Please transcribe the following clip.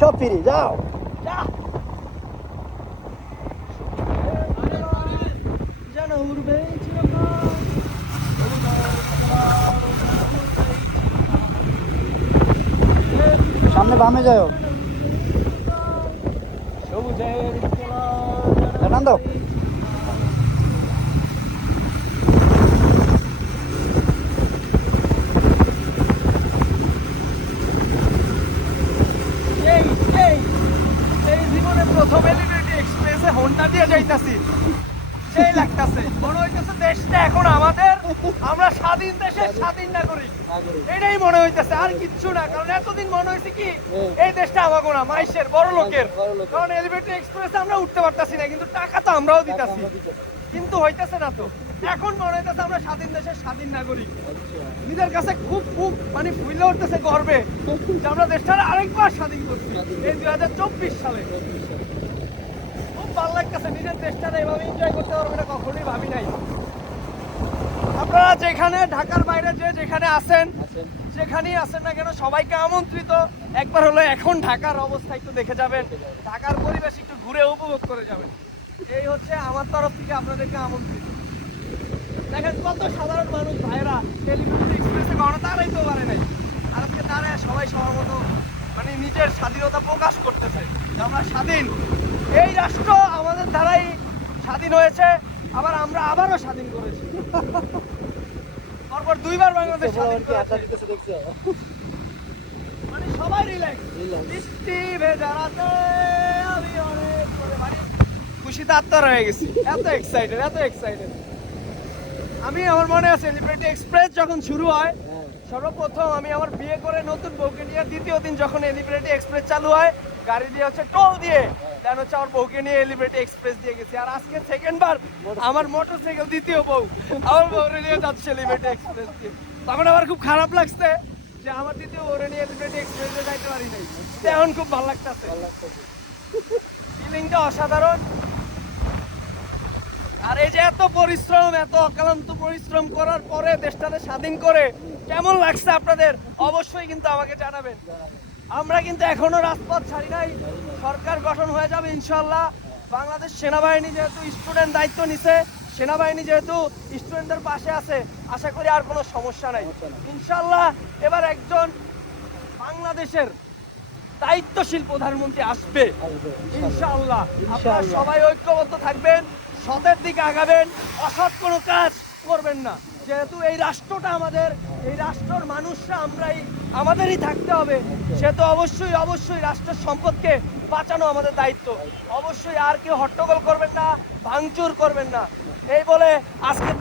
সব ফ্রি যাও। যেন উড়বে চিরকাল। সামনে বামে যাও। খেলা। জানান দাও এই এই এই জীবনে প্রথম এক্সপ্রেসে হোন্ডা দিয়ে যাইতাছি। সেই লাগতাছে। মনে হইতেছে দেশটা এখন আমাদের। আমরা স্বাধীন দেশের স্বাধীন নাগরিক। এটাই মনে হইতেছে। আর কিচ্ছু না। কারণ এতদিন মনে হয়েছে কি এই দেশটা আমাকে না মাইশের বড় লোকের। কারণ এলিভেটেড এক্সপ্রেসে আমরা উঠতে পারতাছি না কিন্তু টাকা তো আমরাও দিতাছি। কিন্তু হইতেছে না তো। এখন মনে হইতেছে আমরা স্বাধীন দেশের স্বাধীন নাগরিক। নিজের কাছে খুব খুব মানে ফুলে উঠতেছে গর্বে যে আমরা দেশটা আরেকবার স্বাধীন করছি। এই দুই চব্বিশ সালে। ভালো লাগতেছে নিজের দেশটা এভাবে এনজয় করতে পারব এটা কখনোই ভাবি নাই। আপনারা যেখানে ঢাকার বাইরে যে যেখানে আছেন যেখানেই আছেন না কেন সবাইকে আমন্ত্রিত। একবার হলো এখন ঢাকার অবস্থা একটু দেখে যাবেন ঢাকার পরিবেশ একটু ঘুরে উপভোগ করে যাবেন। এই হচ্ছে আমার তরফ থেকে আপনাদেরকে আমন্ত্রিত। দেখেন কত সাধারণ মানুষ ভাইরা টেলিফোন এক্সপ্রেসে কখনো দাঁড়াইতে পারে নাই। আর আজকে দাঁড়ায় সবাই সবার মতো মানে নিজের স্বাধীনতা প্রকাশ করতেছে যে আমরা স্বাধীন। এই রাষ্ট্র দ্বারাই স্বাধীন হয়েছে আবার আমরা আবারও স্বাধীন করেছি। তারপর দুইবার বাংলাদেশ স্বাধীন করেছে। দেখছ? মানে সবাই রিল্যাক্স. বৃষ্টি ভেজা রাতে আমি অনেক করে মানে খুশিতে আত্মার হয়ে গেছি। এত এক্সাইটেড এত এক্সাইটেড আমি আমার মনে আছে লিবার্টি এক্সপ্রেস যখন শুরু হয় সর্বপ্রথম আমি আমার বিয়ে করে নতুন বউকে নিয়ে দ্বিতীয় দিন যখন এলিব্রিটি এক্সপ্রেস চালু হয় গাড়ি দিয়ে হচ্ছে টোল দিয়ে দেন হচ্ছে আমার বউকে নিয়ে এলিব্রিটি এক্সপ্রেস দিয়ে গেছি। আর আজকে সেকেন্ড বার আমার মোটরসাইকেল দ্বিতীয় বউ। আমার বউরে নিয়ে যাচ্ছে এলিব্রিটি এক্সপ্রেস দিয়ে। তখন আমার খুব খারাপ লাগছে যে আমার দ্বিতীয় বউরে নিয়ে এলিব্রিটি এক্সপ্রেসে যাইতে পারি নাই। এখন খুব ভালো লাগতেছে। ফিলিংটা অসাধারণ। আর এই যে এত পরিশ্রম, এত অক্লান্ত পরিশ্রম করার পরে দেশটাকে স্বাধীন করে কেমন লাগছে আপনাদের? অবশ্যই কিন্তু আমাকে জানাবেন। আমরা কিন্তু এখনও রাজপথ ছাড়ি নাই। সরকার গঠন হয়ে যাবে ইনশাল্লাহ বাংলাদেশ সেনাবাহিনী যেহেতু স্টুডেন্ট দায়িত্ব নিছে সেনাবাহিনী যেহেতু স্টুডেন্টদের পাশে আছে আশা করি আর কোনো সমস্যা নাই। ইনশাল্লাহ এবার একজন বাংলাদেশের দায়িত্বশীল প্রধানমন্ত্রী আসবে। ইনশাল্লাহ আপনারা সবাই ঐক্যবদ্ধ থাকবেন সতের দিকে আগাবেন অসৎ কোনো কাজ করবেন না। যেহেতু এই রাষ্ট্রটা আমাদের এই রাষ্ট্রর মানুষরা আমরাই আমাদেরই থাকতে হবে। সে তো অবশ্যই অবশ্যই রাষ্ট্রের সম্পদকে বাঁচানো আমাদের দায়িত্ব। অবশ্যই আর কেউ হট্টগোল করবেন না, ভাঙচুর করবেন না। এই বলে আজকে